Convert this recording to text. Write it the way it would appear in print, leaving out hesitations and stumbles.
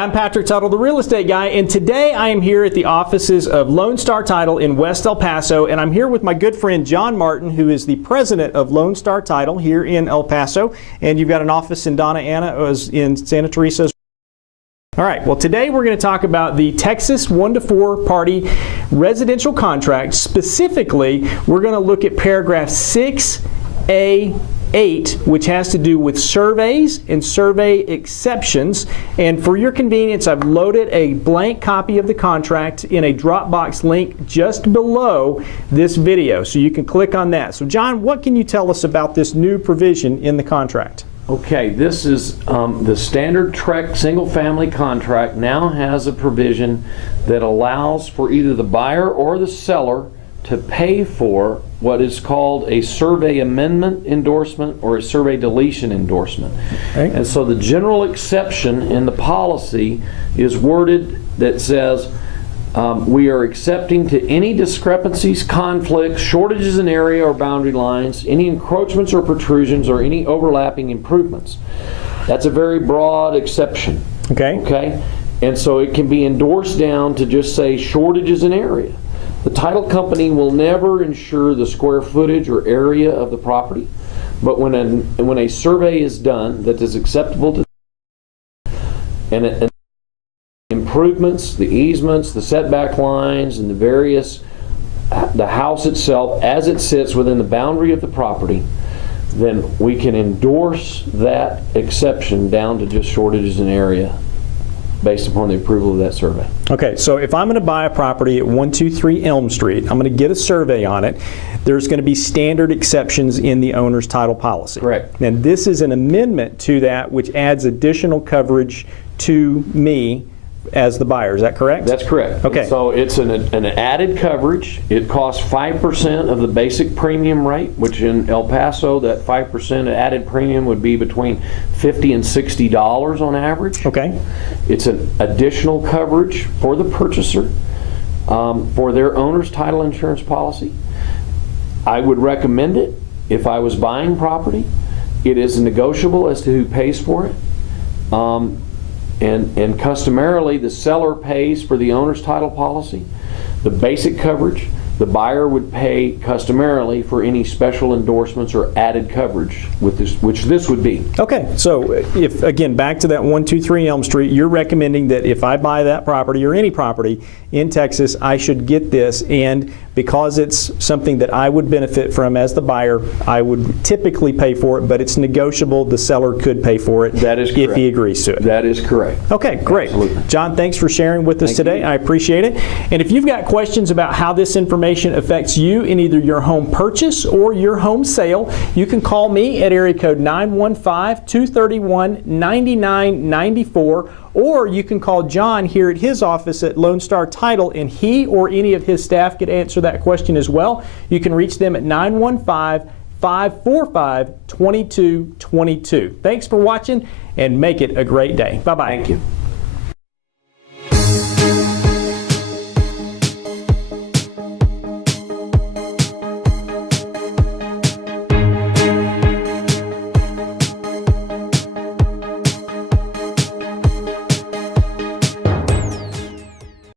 I'm Patrick Tuttle, the real estate guy, and today I am here at the offices of Lone Star Title in West El Paso, and I'm here with my good friend John Martin, who is the president of Lone Star Title here in El Paso, and you've got an office in Donna Ana in Santa Teresa. All right, well today we're going to talk about the Texas 1-to-4 party residential contract. Specifically, we're going to look at paragraph 6A8, which has to do with surveys and survey exceptions. And for your convenience, I've loaded a blank copy of the contract in a Dropbox link just below this video, so you can click on that. So John, what can you tell us about this new provision in the contract? Okay, this is the standard TREC single-family contract now has a provision that allows for either the buyer or the seller to pay for what is called a survey amendment endorsement or a survey deletion endorsement. Okay. And so the general exception in the policy is worded that says we are accepting to any discrepancies, conflicts, shortages in area or boundary lines, any encroachments or protrusions, or any overlapping improvements. That's a very broad exception. Okay? And so it can be endorsed down to just say shortages in area. The title company will never insure the square footage or area of the property, but when a survey is done that is acceptable to and improvements, the easements, the setback lines, and the house itself as it sits within the boundary of the property, then we can endorse that exception down to just shortages in area based upon the approval of that survey. Okay, so if I'm going to buy a property at 123 Elm Street, I'm going to get a survey on it, there's going to be standard exceptions in the owner's title policy. Correct. And this is an amendment to that which adds additional coverage to me as the buyer. Is that correct? That's correct. Okay. And so it's an added coverage. It costs 5% of the basic premium rate, which in El Paso, that 5% added premium would be between $50 and $60 on average. Okay. It's an additional coverage for the purchaser for their owner's title insurance policy. I would recommend it if I was buying property. It is negotiable as to who pays for it. And customarily, the seller pays for the owner's title policy, the basic coverage. The buyer would pay customarily for any special endorsements or added coverage with this, which this would be. Okay, so if, again, back to that 123 Elm Street, you're recommending that if I buy that property or any property in Texas, I should get this, and because it's something that I would benefit from as the buyer, I would typically pay for it, but it's negotiable. The seller could pay for it. That is correct. If he agrees to it. That is correct. Okay, great. Absolutely. John, thanks for sharing with us today. I appreciate it. And if you've got questions about how this information affects you in either your home purchase or your home sale, you can call me at area code 915-231-9994, or you can call John here at his office at Lone Star Title, and he or any of his staff could answer that question as well. You can reach them at 915-545-2222. Thanks for watching, and make it a great day. Bye-bye. Thank you.